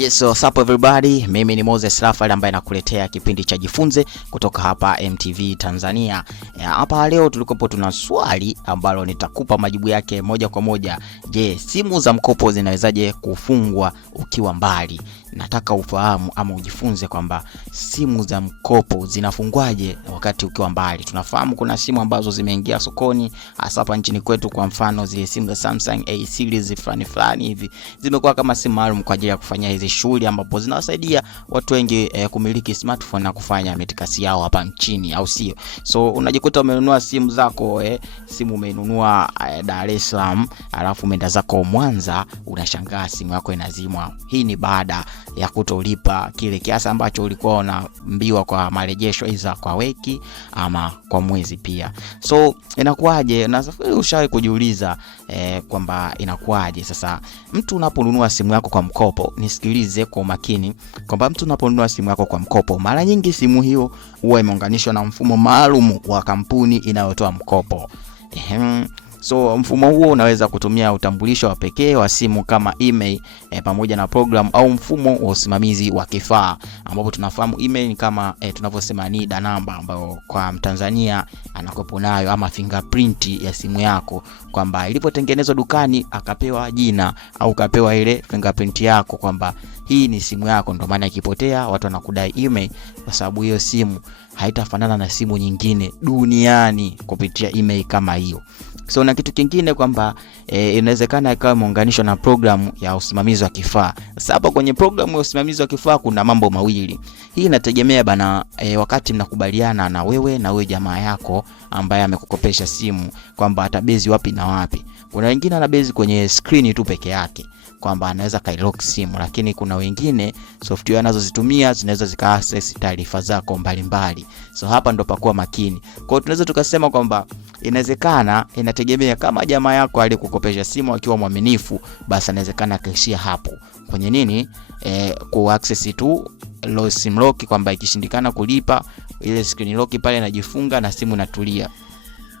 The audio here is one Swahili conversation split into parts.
Yes, so what's up everybody? Mimi ni Moses Raphael ambaye nakuletea kipindi cha Jifunze kutoka hapa MTV Tanzania. Hapa leo tulikopo tuna swali ambalo nitakupa majibu yake moja kwa moja. Je, simu za mkopo zinawezaje kufungwa ukiwa mbali? Nataka ufahamu ama ujifunze kwamba simu za mkopo zinafungwaje wakati ukiwa mbali. Tunafahamu kuna simu ambazo zimeingia sokoni hasa hapa nchini kwetu, kwa mfano zile simu za Samsung A series fulani hivi zimekuwa kama simu maalum kwa ajili ya kufanya hizi shughuli ambapo zinawasaidia watu wengi kumiliki smartphone na kufanya mitikasi yao hapa nchini, au sio? So unajikuta umenunua simu zako simu umeinunua Dar es Salaam, alafu umeenda zako Mwanza, unashangaa simu yako inazimwa. Hii ni baada ya kutolipa kile kiasi ambacho ulikuwa unaambiwa kwa marejesho, iza kwa wiki ama kwa mwezi pia. So inakuaje? Na ushawahi kujiuliza kwamba inakuaje sasa mtu unaponunua simu yako kwa mkopo? Nisikilize kwa makini kwamba mtu unaponunua simu yako kwa mkopo, mara nyingi simu hiyo huwa imeunganishwa na mfumo maalum wa kampuni inayotoa mkopo. So mfumo huo unaweza kutumia utambulisho wa pekee wa simu kama email pamoja na program au mfumo wa usimamizi wa kifaa, ambapo tunafahamu email ni kama tunavyosema ni NIDA namba ambayo kwa Mtanzania anakopo nayo, ama fingerprint ya simu yako, kwamba ilipotengenezwa dukani akapewa jina au kapewa ile fingerprint yako kwamba hii ni simu yako. Ndio maana ikipotea watu wanakudai email, kwa sababu hiyo simu haitafanana na simu nyingine duniani kupitia email kama hiyo. So na kitu kingine kwamba inawezekana ikawa imeunganishwa na programu ya usimamizi wa kifaa. Sasa hapa kwenye programu ya usimamizi wa kifaa kuna mambo mawili. Hii inategemea bana wakati mnakubaliana na wewe jamaa yako ambaye amekukopesha simu kwamba atabezi wapi na wapi. Kuna wengine anabezi kwenye screen tu peke yake kwamba anaweza kailock simu, lakini kuna wengine software anazozitumia zinaweza zika-access taarifa zako mbalimbali. So hapa ndo pakuwa makini. Kwa hiyo tunaweza tukasema kwamba inawezekana, inategemea kama jamaa yako aliyekukopesha simu akiwa mwaminifu, basi inawezekana akaishia hapo kwenye nini, ku access tu sim lock, kwamba ikishindikana kulipa ile screen lock pale inajifunga na simu inatulia.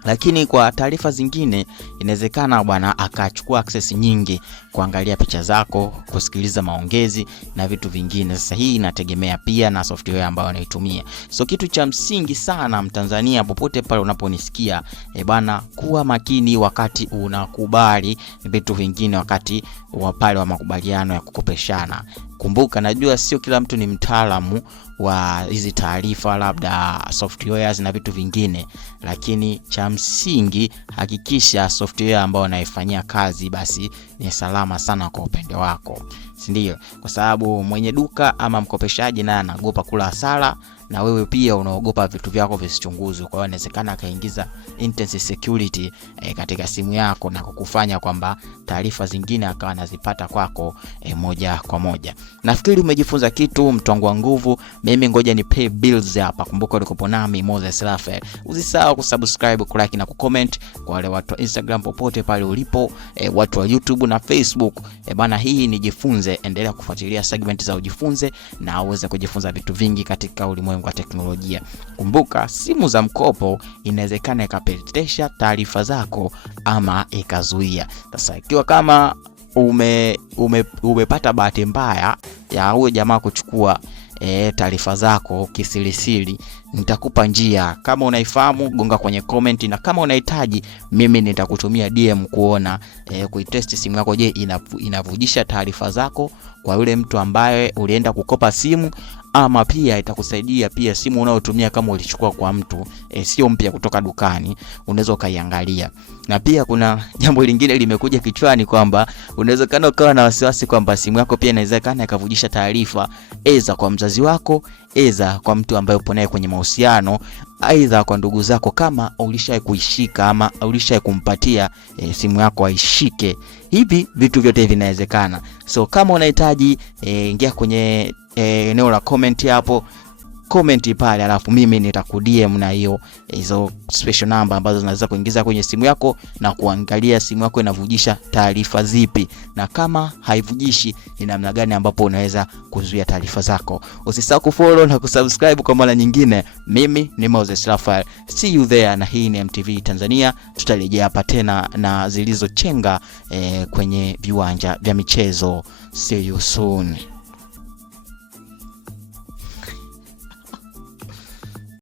Lakini kwa taarifa zingine inawezekana bwana akachukua access nyingi, kuangalia picha zako, kusikiliza maongezi na vitu vingine. Sasa hii inategemea pia na software ambayo unaitumia. So kitu cha msingi sana Mtanzania, popote pale unaponisikia, bwana, kuwa makini wakati unakubali vitu vingine, wakati wa pale wa makubaliano ya kukopeshana. Kumbuka, najua sio kila mtu ni mtaalamu wa hizi taarifa, labda softwares na vitu vingine, lakini cha msingi hakikisha software ambayo unaifanyia kazi basi ni salama sana kwa upande wako, si ndio? Kwa sababu mwenye duka ama mkopeshaji naye anaogopa kula hasara, na wewe pia unaogopa vitu vyako visichunguzwe. Kwa hiyo inawezekana akaingiza intense security katika simu yako na kukufanya kwamba taarifa zingine akawa anazipata kwako moja kwa moja. Nafikiri umejifunza kitu, mtu wangu wa nguvu. Mimi ngoja ni pay bills hapa. Kumbuka ulikopo nami Moses Raphael. Usisahau kusubscribe, kulike na kucomment kwa wale watu wa Instagram popote pale ulipo, watu wa YouTube na Facebook. Bana, hii ni Jifunze. Endelea kufuatilia segment za Ujifunze na uweze kujifunza vitu vingi katika ulimwengu wa teknolojia. Kumbuka, simu za mkopo inawezekana ikapelekesha taarifa zako ama ikazuia. Sasa ikiwa kama umepata bahati mbaya ya huyo jamaa kuchukua taarifa zako kisirisiri, nitakupa njia. Kama unaifahamu, gonga kwenye comment, na kama unahitaji mimi nitakutumia DM kuona kuitest simu yako, je, inavujisha taarifa zako kwa yule mtu ambaye ulienda kukopa simu, ama pia itakusaidia pia simu unayotumia kama ulichukua kwa mtu sio mpya kutoka dukani, unaweza kaiangalia. Na pia kuna jambo lingine limekuja kichwani kwamba unawezekana ukawa na wasiwasi kwamba simu yako pia inawezekana ikavujisha taarifa eza kwa mzazi wako, eza kwa mtu ambaye upo naye kwenye mahusiano, aidha kwa ndugu zako, kama ulishaye kuishika ama ulishaye kumpatia simu yako aishike. Hivi vitu vyote vinawezekana. So kama unahitaji, ingia kwenye eneo la comment hapo, comment pale, alafu mimi nitakudm na hizo special number ambazo zinaweza kuingiza kwenye simu yako na kuangalia simu yako inavujisha taarifa zipi, na kama haivujishi ni namna gani ambapo unaweza kuzuia taarifa zako. Usisahau kufollow na kusubscribe kwa mara nyingine. Mimi ni Moses Raphael. See you there, na hii ni MTV Tanzania. Tutarejea hapa tena na zilizochenga kwenye viwanja vya michezo. See you soon.